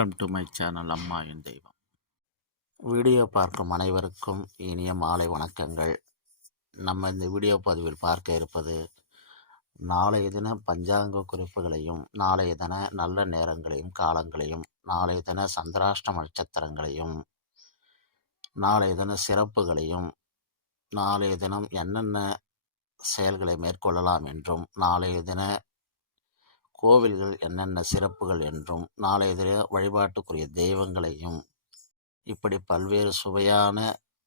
Welcome to my channel அம்மா என் தெய்வம். Video பார்க்கும் அனைவருக்கும் இனிய மாலை வணக்கங்கள். நம்ம இந்த வீடியோ பதிவில் பார்க்க இருப்பது நாளைய தின பஞ்சாங்க குறிப்புகளையும், நாளைய தின நல்ல நேரங்களையும் காலங்களையும், நாளைய தின சந்திராஷ்டம நட்சத்திரங்களையும், நாளைய தின சிறப்புகளையும், நாளைய தினம் என்னென்ன செயல்களை மேற்கொள்ளலாம் என்றும், நாளைய தின கோவில்கள் என்னென்ன சிறப்புகள் என்றும், நாளைய தின வழிபாட்டுக்குரிய தெய்வங்களையும், இப்படி பல்வேறு சுவையான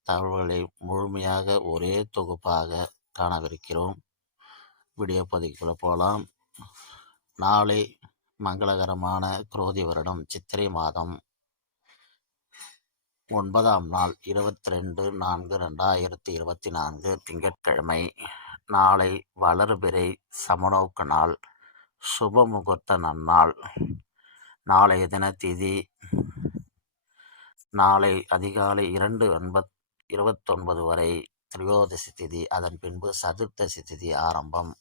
தகவல்களை முழுமையாக ஒரே தொகுப்பாக காணவிருக்கிறோம். வீடியோ பதிவுக்குள்ள போகலாம். நாளை மங்களகரமான குரோதி வருடம் சித்திரை மாதம் 9ஆம் நாள் 22/4/2024 திங்கட்கிழமை. நாளை வளர்பிறை சமநோக்கு நாள், சுப முகூர்த்த நன்னாள். நாளைய தின திதி நாளை அதிகாலை 2:29 வரை திரியோதசி திதி, அதன் பின்பு சதுர்த்தசி திதி ஆரம்பம்.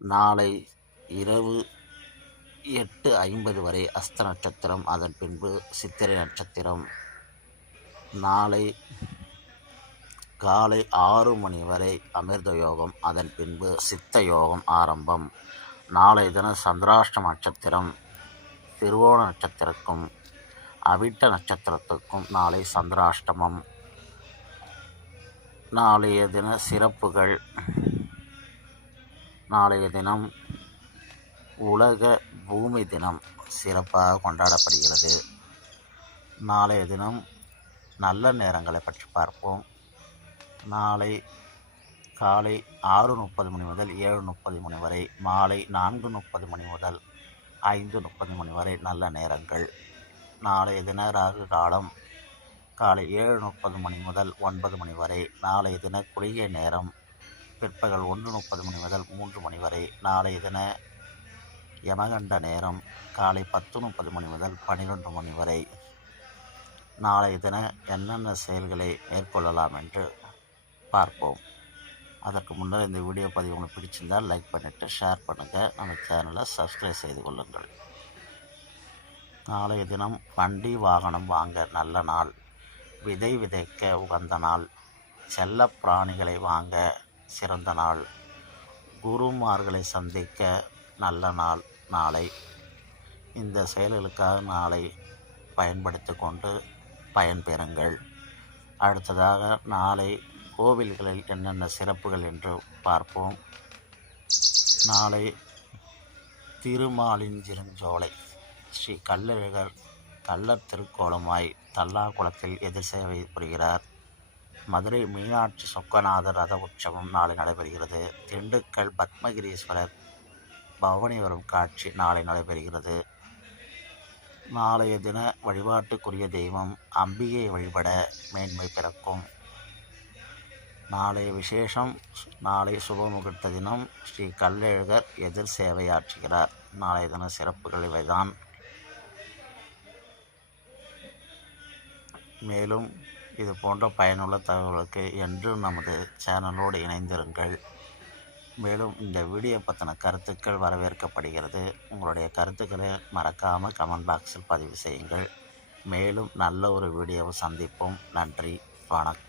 நாளை இரவு 8:50 வரை அஸ்த நட்சத்திரம், அதன் பின்பு சித்திரை நட்சத்திரம். நாளை காலை 6 மணி வரை அமிர்த யோகம், அதன் பின்பு சித்த யோகம் ஆரம்பம். நாளை தின சந்திராஷ்டம நட்சத்திரம் திருவோண நட்சத்திரக்கும் அவிட்ட நட்சத்திரத்துக்கும் நாளை சந்திராஷ்டமம். நாளைய தின சிறப்புகள். நாளைய தினம் உலக பூமி தினம் சிறப்பாக கொண்டாடப்படுகிறது. நாளைய தினம் நல்ல நேரங்களை பற்றி பார்ப்போம். நாளை காலை 6:30 மணி முதல் 7:30 மணி வரை, மாலை 4:30 மணி முதல் 5:30 மணி வரை நல்ல நேரங்கள். நாளைய தின ராகு காலம் காலை 7:30 மணி முதல் 9 மணி வரை. நாளைய தின குறுகிய நேரம் பிற்பகல் 1:30 மணி முதல் 3 மணி வரை. நாளைய தின யமகண்ட நேரம் காலை 10:30 மணி முதல் 12 மணி வரை. நாளைய தின என்னென்ன செயல்களை மேற்கொள்ளலாம் என்று பார்ப்போம். அதற்கு முன்னர் இந்த வீடியோ பதிவு உங்களுக்கு பிடிச்சிருந்தால் லைக் பண்ணிவிட்டு ஷேர் பண்ணுங்கள். நம்ம சேனலை சப்ஸ்கிரைப் செய்து கொள்ளுங்கள். நாளைய தினம் வண்டி வாகனம் வாங்க நல்ல நாள், விதை விதைக்க உகந்த நாள், செல்ல பிராணிகளை வாங்க சிறந்த நாள், குருமார்களை சந்திக்க நல்ல நாள் நாளை. இந்த செயல்களுக்காக நாளை பயன்படுத்தி கொண்டு பயன்பெறுங்கள். அடுத்ததாக நாளை கோவில்களில் என்னென்ன சிறப்புகள் என்று பார்ப்போம். நாளை திருமாலிருஞ்சோலை ஸ்ரீ கள்ளழகர் கள்ளர் திருக்கோலமாய் தல்லாகுளத்தில் எதிர் சேவை புரிகிறார். மதுரை மீனாட்சி சொக்கநாதர் ரத உற்சவம் நாளை நடைபெறுகிறது. திண்டுக்கல் பத்மகிரீஸ்வரர் பவனி வரும் காட்சி நாளை நடைபெறுகிறது. நாளைய தின வழிபாட்டுக்குரிய தெய்வம் அம்பிகை வழிபட மேன்மை பிறக்கும். நாளைய விசேஷம். நாளை சுபமுகூர்த்த தினம், ஸ்ரீ கள்ளழகர் எதிர் சேவையாற்றுகிறார். நாளைய தின சிறப்புகள் இவைதான். மேலும் இது போன்ற பயனுள்ள தகவலுக்கு என்றும் நமது சேனலோடு இணைந்திருங்கள். மேலும் இந்த வீடியோ பற்றின கருத்துக்கள் வரவேற்கப்படுகிறது. உங்களுடைய கருத்துக்களை மறக்காமல் கமெண்ட் பாக்ஸில் பதிவு செய்யுங்கள். மேலும் நல்ல ஒரு வீடியோவை சந்திப்போம். நன்றி, வணக்கம்.